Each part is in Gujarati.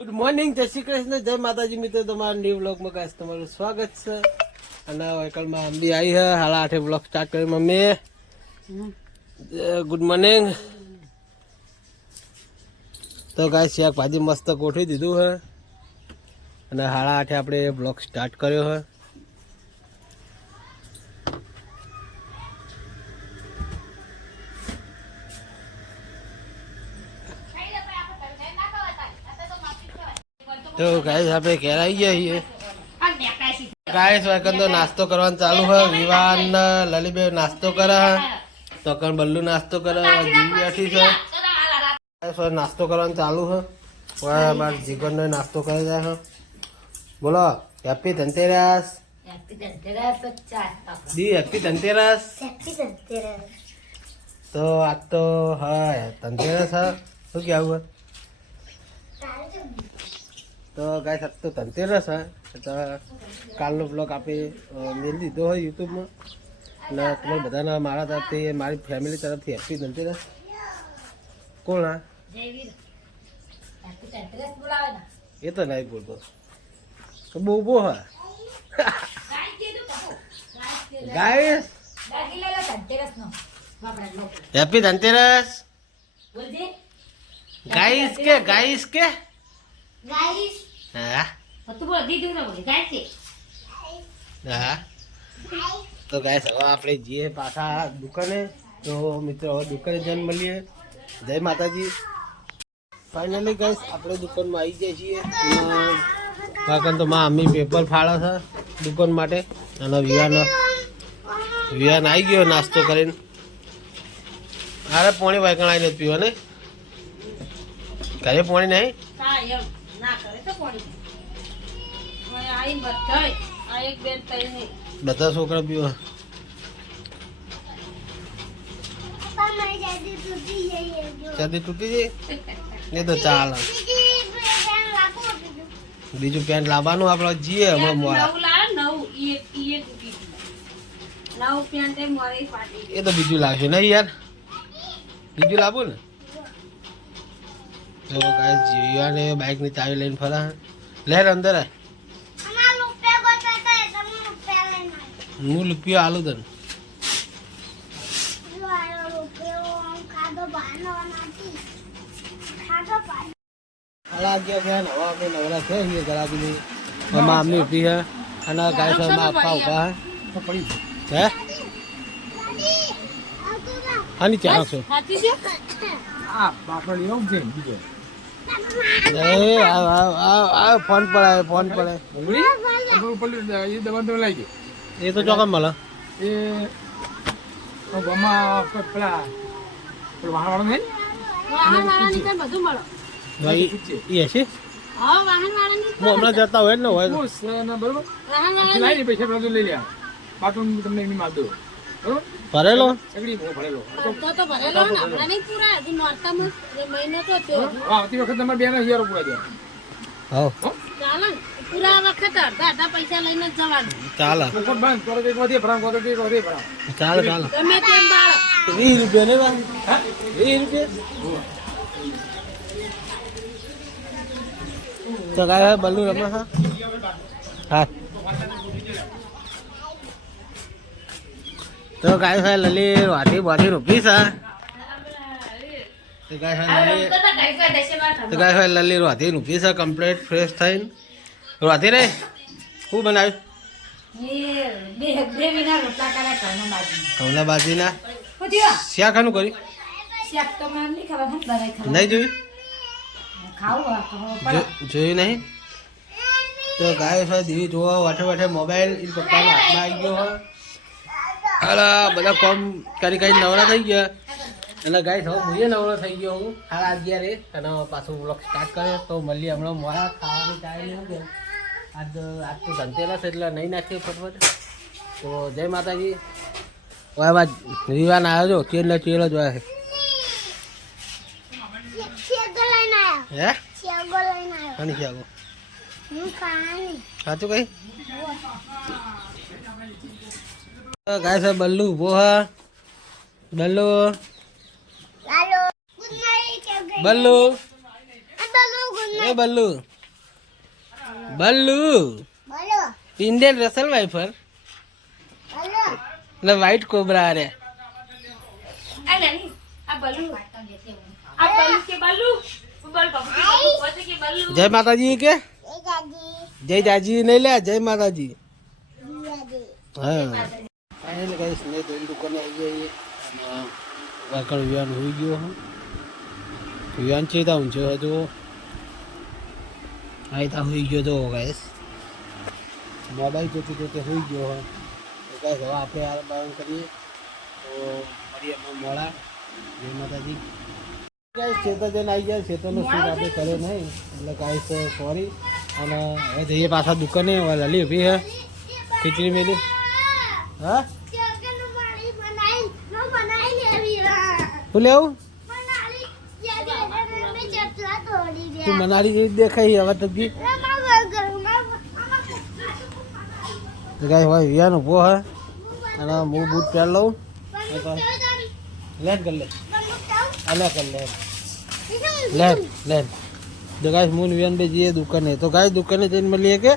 ગુડ મોર્નિંગ, જય શ્રી કૃષ્ણ, જય માતાજી મિત્રો. તમારા ન્યુ બ્લોગમાં ગાઈસ તમારું સ્વાગત છે. અને વહીકલમાં મમ્મી આવી છે, 8:30 બ્લોગ સ્ટાર્ટ કર્યો. Mummy good morning. તો ગાઈસ શાક ભાજી મસ્ત ગોઠવી દીધું છે અને 8:30 આપણે બ્લોગ સ્ટાર્ટ કર્યો છે. તો ગાઈસ આપણે ઘેર આવી ગયા છીએ. ગાઈસ વખત નાસ્તો કરવાનું ચાલુ છે. વિવાન લલીબે નાસ્તો કરે, તો કણ બલ્લુ નાસ્તો કરે, જીવી બેઠી છે. ગાઈસ નાસ્તો કરવાનું ચાલુ છે. મારા જીગરનો નાસ્તો કરી જાય છે. બોલો હેપી ધનતેરસ. દી હેપી ધનતેરસ. તો આજ તો હા ધનતેરસ હા, શું કહેવું? તો ગાઈસ આજ તો ધનતેરસ હા, તો કાલનો બ્લોગ આપણે મેળ દીધો હોય યુટ્યુબમાં. અને તમારે બધાના મારા તરફથી, મારી ફેમિલી તરફથી હેપી ધનતેરસ. કોણ હા એ તો નહીં બોલતો, તો બહુ બહુ હા ગાઈસ હેપી ધનતેરસ. ગાઈસ કે ગાઈસ કે હા હા. તો ગાઈસ હવે આપણે જઈએ પાછા દુકાને. તો મિત્રો હવે દુકાને જઈને મળીએ. જય માતાજી. ફાઇનલી ગાઈસ આપણે દુકાનમાં આવી જાય છીએ. કાકા તો માં અમ્મી પેપર ફાળે છે દુકાન માટે. અને વિવાન આવી ગયો નાસ્તો કરીને. અરે પોણી વાયકણ આવી નથી પીવા ને ઘરે પોણી નહીં. બધા છોકરા પીવા. ચાદી તૂટી જાય એ તો ચાલે. બીજું પેન્ટ લાવવાનું આપણે જઈએ હમણાં મોડા. એ તો બીજું લાવશે નહીં યાર, બીજું લાવું ને. તો ગાઈસ જીવાને બાઇક ની ચાવી લઈને ફરા. લે અંદર હું રૂપિયો આલું તને. નવરા થઈ ગરાબી મમ્મી ઉઠી છે અને ગાય આપવા ઉભા હે. આની ચાલો છો ફોન પડે ફોન પડે એ તો ચોકમ મળે. એ હમણાં જતા હોય ને હોય ભરેલો આવતી વખત તમારે 2000 પૂરા દે. પૂરા વખત અડધા પૈસા લઈને જવાનું. ચાલે બંધ કરો એક વધે ભરાવ કરો એક વધે ભરાવ. ચાલે ચાલે. ગમે તેમ દાળ 20 રૂપિયા ને 20 રૂપિયા. તો ગાય બલ્લુ રમે હા હા. તો ગાય છે લલી વાટી બાટી રૂપી છે. તો ગાય છે લલી વાટી રૂપી છે કમ્પ્લીટ ફ્રેશ થઈને. વાટી રે શું બનાવ્યું? કૌના બાજીના શ્યા ખાનું કરી નહીં જોયું? જોયું નહીં? તો ગાય છે દીવી જોવા વાઠે વાઠે મોબાઈલ એ પપ્પાના હાથમાં આવી ગયો હોય. હાલા બધા કોમ કરી કરી નવરા થઈ ગયા. એટલે ગાય હવે હું નવરો થઈ ગયો હું 11:30 અને પાછું બ્લોગ સ્ટાર્ટ કર્યો. તો મળીએ હમણાં મોડા ખાવાની ટાઈમ નહીં. આજ તો ધનતેરસ એટલે નહીં નાખીએ ફટફટ. તો જય માતાજી. હવે બાદ વિવાન આવ્યો છો ચેલ ચેલ જ હોય. હે ખાની ખાગો સાચું કઈ ગાય છે બલ્લુ ઉભો હા. બલ્લુ બલ્લુ એ Ballu Ballu Indian Russell wiper એટલે વ્હાઈટ કોબરા રે જય માતાજી કે જય જાજી નહીં લે જય માતાજી હા ફાઇનલ ગાઈસ ને તો દુકાને આવી ગઈ અને વાકડ વિયાન હોઈ ગયો હું વિયાન છે તા હું જો આઈ તા હોઈ ગયો તો ગાઈસ મોબાઈલ જોતે હોઈ ગયો હોય તો ગાઈસ હવે આપણે આ બારણ કરીએ તો મળીએ મોડા જય માતાજી ગાઈસ ચેતન જઈને આવી ગયા ચેતનનો શૂટ આપણે કર્યો નહીં એટલે ગાઈસ સોરી અને હવે જઈએ પાછા દુકાને લલી ઉભી હે ખીચડી મેલી હા શું લેવું તું મનાલી જેવી દેખાય હવે તબી ગાય હોય વિયાન ઉભો હે અને હું બૂટ પહેર લઉં લેન કર લે અલ્યા કર લે લેન તો ગાય હું વિયાન બે જઈએ દુકાને તો ગાય દુકાને જઈને મળીએ કે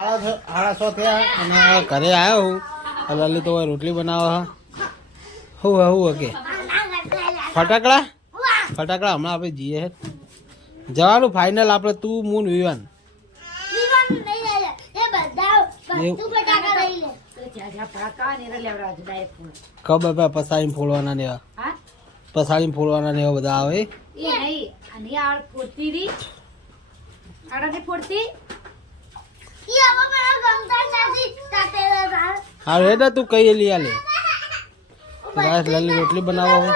6:30 થયા અને ઘરે આવ્યો હું લલી તો રોટલી બનાવો હું કે ફટાકડા હમણાં આપણે જઈએ જવાનું ફાઇનલ આપણે તું મૂન વિવાન ખબર પસાડી ફોડવાના ને પસાડી ફોડવાના ને બધા આવે હા હેડા તું કઈ લઈ આલે લલી રોટલી બનાવો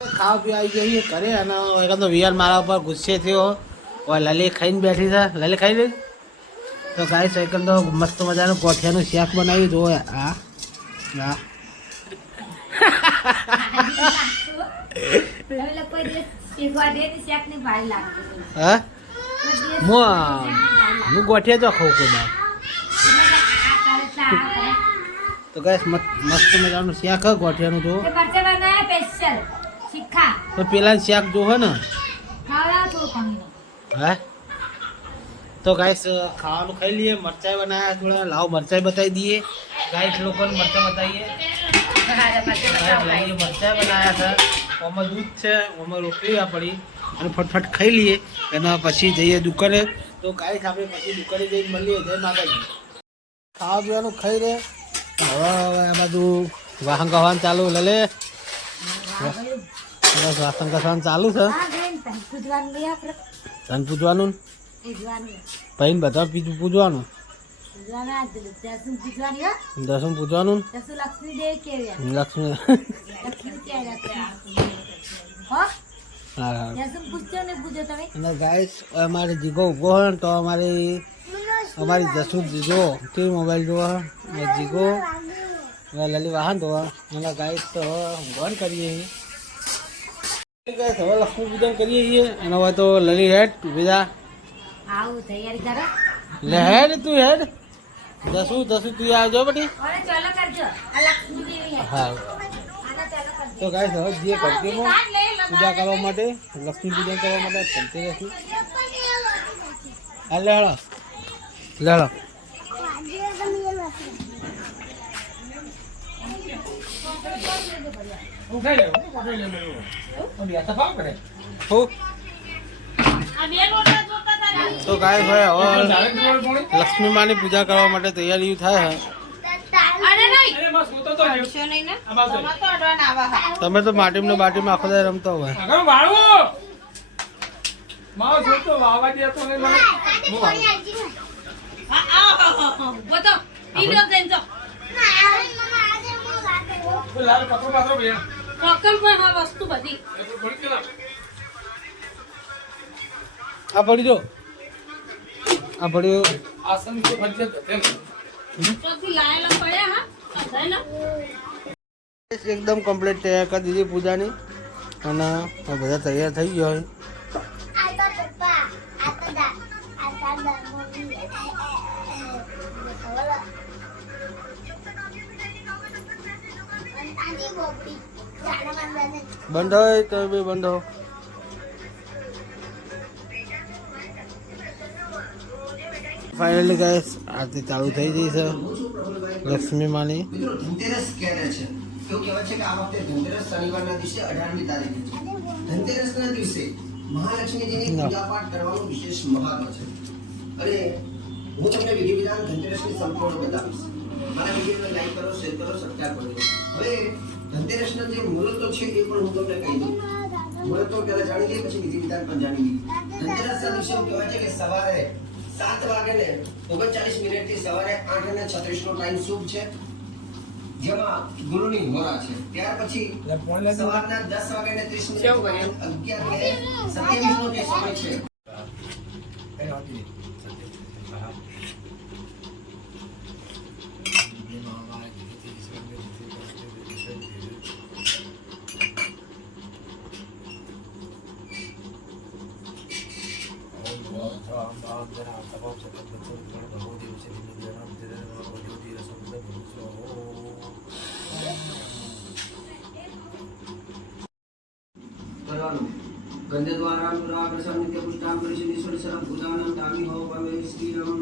ખાવા પીવા આવી જઈએ ઘરે અને એકાદ વિયાર મારા ઉપર ગુસ્સે થયો હવે લલી ખાઈને બેઠી છે લલી ખાઈ લઈ તો ગાય સેકન્ડ તો મસ્ત મજાનું કોઠિયાનું શાક બનાવ્યું જો હા હા હું ગોઠિયા તો ખાઉં કોઈ તો ગાય મસ્ત મજાનું શાક હે ગોઠિયાનું જો તો પેલા શાક જો હે ને હા તો ગાઈસ ખાવાનું ખાઈ લઈએ મરચાઈ બનાવ્યા થોડા લાવ મરચાઈ બતાવી દઈએ ગાઈસ લોકોને મરચાઈ બતાવીએ મરચાઈ બનાવ્યા હતા ઓમાં દૂધ છે ઓમાં રોટલી પડી અને ફટફટ ખાઈ લઈએ એના પછી જઈએ દુકાને તો ગાઈસ આપણે પછી દુકાને જઈને મળીએ જય માતાજી ખાવા પીવાનું ખાઈ રે હવે આ બધું વાહન કહેવાનું ચાલુ લે બસ વાસણ કસવાનું ચાલુ છે ધન પૂજવાનું પૈન બધા પૂજવાનું દસમ પૂજવાનું લક્ષ્મી અને ગાઈસ અમારે જીગો ઉભો હોય તો અમારી જસુ જો તે મોબાઈલ જોવા જીગો લલી વાહન ધોવા અને ગાઈસ તો ભગવાન કરીએ હવે લક્ષ્મી પૂજન કરીએ છીએ અને હવે તો લલી હેડ બીજા લે હેડ તું હેડ દસું તું આવજો બટી હા તો ગાઈસ હવે જે ઘંટીમાં પૂજા કરવા માટે લક્ષ્મી પૂજન કરવા માટે ઘંટી રાખી હા લે હળો તો ગાય ભાઈ હવે લક્ષ્મી માની પૂજા કરવા માટે તૈયારી થાય તમે તો માટીમાં બાટીમાં આખો દાય રમતા હોય આ પડી જો આ પડ્યો એકદમ કમ્પ્લીટ તૈયાર કરી દીધી પૂજાની અને બધા તૈયાર થઈ ગયો હોય બંધ હોય તો બી બંધ હો. ફાઇનલી ગાઈસ આરતી ચાલુ થઈ ગઈ છે લક્ષ્મી માની. મિત્રો ધનતેરસ ક્યારે છે? એવું કહેવાય છે કે આ વખતે ધનતેરસ શનિવારના દિવસે 18મી તારીખે છે. ધનતેરસના દિવસે મહાલક્ષ્મીજીની પૂજાપાઠ કરવાનું વિશેષ મહત્વ છે. અને હું તમને વિધિ વિધાન ધનતેરસની સંપૂર્ણ બતાવીશ. મારા વિડીયોને લાઈક કરો, શેર કરો, સબસ્ક્રાઇબ કરો. હવે ધનતેરસના જે મુહૂર્તો છે એ પણ હું તમને કહી દઉં. મુહૂર્તો પહેલા જાણી લઈએ, પછી વિધિ વિધાન પણ જાણી લઈએ. ધનતેરસના દિવસે એવું કહેવાય છે કે સવારે 7 વાગે ને 39 મિનિટથી સવારે 8:36 નો ટાઈમ શુભ છે, જેમાં ગુરુની હોરા છે. ત્યાર પછી સવારના 10 વાગે ને 30 મિનિટ 11:27 નો જે સમય છે. કરવાનું ગંધે દ્વારા પુરા પ્રસાદ નિત્ય પુષ્ટામ પરિશિષ્ટ સરમ પૂજાનમ તામી હો પામે શ્રીરમ.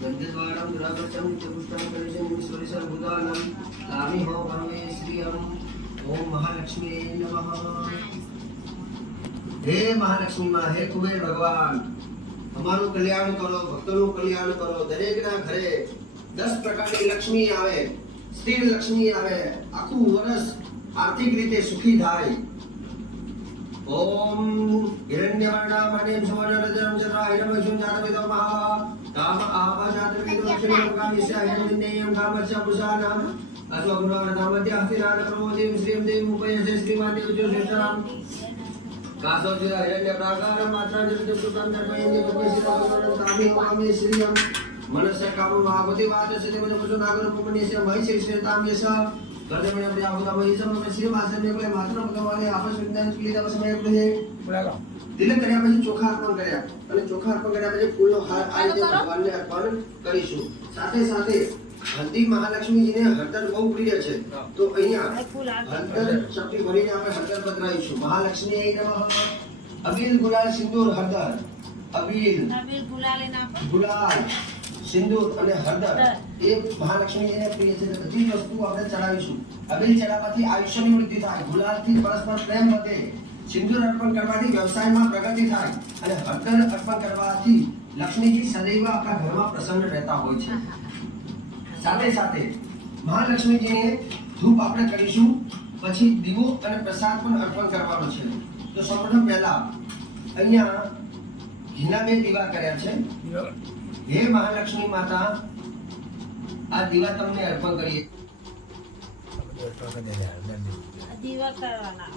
ગંધે દ્વારા પુરા પ્રસાદ નિત્ય પુષ્ટામ પરિશિષ્ટ સરમ પૂજાનમ તામી હો પામે શ્રીરમ. ઓમ મહાલક્ષ્મી નમઃ. હે મહાલક્ષ્મી માં, હે કુબેર ભગવાન, અમારું કલ્યાણ કરો, ભક્તોનું કલ્યાણ કરો. દરેકના ઘરે 10 પ્રકારની લક્ષ્મી આવે, સ્થિર લક્ષ્મી આવે, આખું વર્ષ આર્થિક રીતે સુખી થાય. ઓમ હિરણ્યવર્ણામણિં સુવર્ણરજનં ચંદ્રાયણં વૈષ્ણું જાતવેદમઃ કામ આપાજાતવેદોક્ષિણોગામિષ્ય હિરણ્યનેયં કામસ્ય પુષાનામ અશ્વગુણવર્ણામધ્ય હસ્તિનાદ પ્રમોદિં શ્રીં દેવીં ઉપયસે શ્રીમાદેવ જ્યોતિષામ કાસોજિત હિરણ્ય પ્રાકારમ માત્રા જગત સુતં ધર્મયંતિ ભગવશિરાવર્ણં કામી કામે શ્રીયં મનસ્ય કામો મહાગતિ વાચ સિદ્ધિ મન પુષો નાગર પુમન્યસ્ય મહિષે શ્રેતામ યશ कर्दमय प्रियाहुता महिषम में श्री वासन्य को मात्र ભગવાને આપસ વિજ્ઞાન સ્કિલી દવસ સમય કહે તિલક કર્યા પછી ચોખા અર્પણ કર્યા, અને ચોખા અર્પણ કર્યા પછી ફૂલનો હાર આ રીતે ભગવાનને અર્પણ કરીશું. સાથે સાથે હલ્દી મહાલક્ષ્મીજીને હળદર બહુ પ્રિય છે, તો અહીંયા હળદર ચપટી ભરીને આપણે હળદર પધરાવીશું. મહાલક્ષ્મી નમઃ. અબીલ ગુલાલ સિંદૂર હળદર, અબીલ ગુલાલ સિંદૂર અને હળદર એ મહાલક્ષ્મીજીને પ્રિય છે. બધી જ વસ્તુ આપણે ચડાવીશું. અબીલ ચડાવવાથી આયુષ્યની વૃદ્ધિ થાય, ગુલાલથી પરસ્પર પ્રેમ વધે, સિંદૂર અર્પણ કરવાથી વ્યવસાયમાં પ્રગતિ થાય, અને હળદર અર્પણ કરવાથી લક્ષ્મીજી સદૈવ આપણા ઘરમાં પ્રસન્ન રહેતા હોય છે. સાથે સાથે મહાલક્ષ્મીજીને ધૂપ આપણે કરીશું, પછી દીવો અને પ્રસાદ પણ અર્પણ કરવાનો છે. તો સૌપ્રથમ પહેલા અહીંયા ઘીના 2 દીવા કર્યા છે. હે મહાલક્ષ્મી માતા, આ દીવા તમને અર્પણ કરીએ. દીવા કરવાના.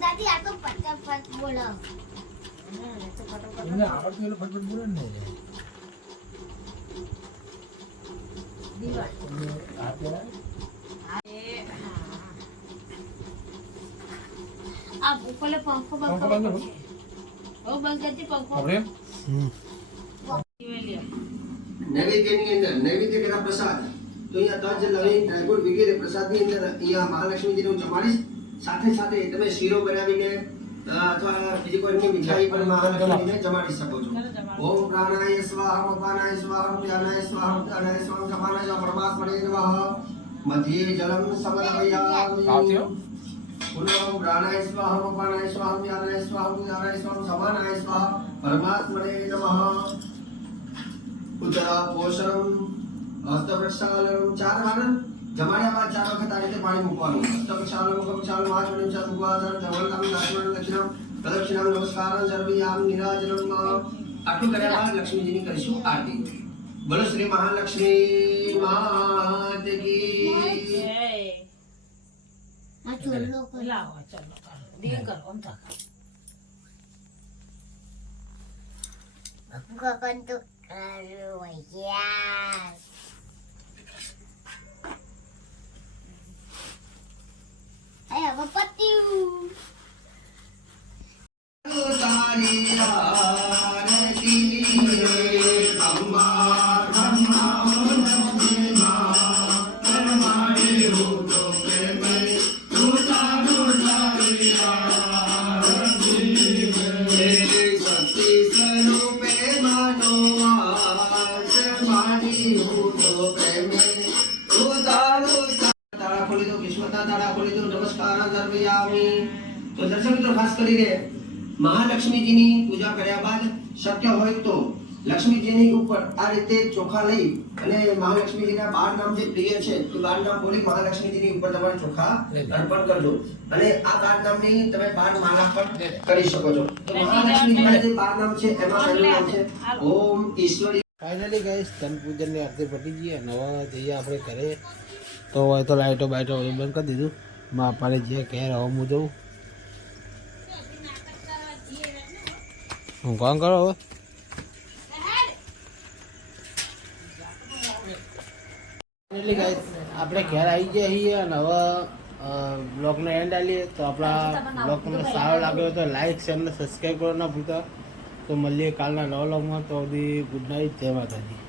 દાદી આ તો ફટાફટ બોલો. એને આવડતું એટલે ફટફટ બોલે ને. દીવા આ કહેવાય. આ ઉપરલે પંખો પંખો બંધ કરો. ઓ બંધ કરતી પંખો. આપણે નૈવેદ્યની અંદર નૈવેદ્ય કર્યા પ્રસાદ, તો અહીંયા તજ લવિંગ ડ્રાયફ્રૂટ વગેરે પ્રસાદની અંદર અહીંયા મહાલક્ષ્મીજીને હું જમાડીશ. સાથે સાથે તમે શીરો બનાવીને અથવા બીજી કોઈ મીઠાઈ પણ મહાલક્ષ્મીજીને જમાડી શકો છો. ઓમ પ્રાણાય સ્વાહા, અપાનાય સ્વાહા, વ્યાનાય સ્વાહા, ઉદાનાય સ્વાહા, સમાનાય પરમાત્મને નમઃ. મધ્યે જલમ સમર્પયામિ. આવતી ઓમ પ્રાણાય સ્વાહા, અપાનાય સ્વાહા, વ્યાનાય સ્વાહા, ઉદાનાય સ્વાહા, સમાનાય સ્વાહા, પરમાત્મને નમઃ. ઉદરા પોષણમ હસ્ત પ્રક્ષાલનમ 4 વાર જમાડ્યા બાદ 4 વખત આ રીતે પાણી મૂકવાનું. હસ્ત પ્રક્ષાલનમ મુખ પ્રક્ષાલનમ આચમનમ ચાર મુખવાસનમ ધવલકામ નાચમનમ દક્ષિણમ પ્રદક્ષિણામ નમસ્કારમ સર્વયામ નિરાજનમ. આટલું કર્યા બાદ લક્ષ્મીજીની કરીશું આરતી. બોલો શ્રી મહાલક્ષ્મી માત કી. આ ચોલ્લો લાવો ચાલો દીવ કરો આમ થા. ગગન તો યાર હવે પત્યું. તારી આરતી અંબા બ્રહ્મા તાળા ખોલી દો નમસ્કાર દર્પયામિ તો દર્શક મિત્રો ખાસ કરીને મહાલક્ષ્મીજીની પૂજા કર્યા બાદ શક્ય હોય તો લક્ષ્મીજીની ઉપર આ રીતે ચોખા લઈ અને મહાલક્ષ્મીજીના 12 નામ જે પ્રિય છે તો 12 નામ બોલી મહાલક્ષ્મીજીની ઉપર તમારે ચોખા અર્પણ કરજો અને આ 12 નામની તમે 12 માળા પણ કરી શકો છો તો મહાલક્ષ્મીજીના જે 12 નામ છે એમાં પહેલું નામ છે ઓમ ઈશ્વરી. ફાઇનલી ગાઈસ તન પૂજનની આરતી પતી ગઈ અને હવે જઈએ આપણે ઘરે તો હોય તો લાઇટો બાઇટો બધું બંધ કરી દીધું માપાને જે ઘેર હવે હું જઉં હું કોણ કરો હવે ફાઇનલી ગાઈસ આપણે ઘેર આવી ગયા છીએ અને હવે બ્લોગનો એન્ડ આવીએ તો આપણા બ્લોગ તમને સારો લાગ્યો તો લાઈક શેર અને સબસ્ક્રાઈબ કરો ના ભૂલતા તો મળીએ કાલના નવા બ્લોગમાં તો બધી ગુડ નાઇટ જય માતાજી.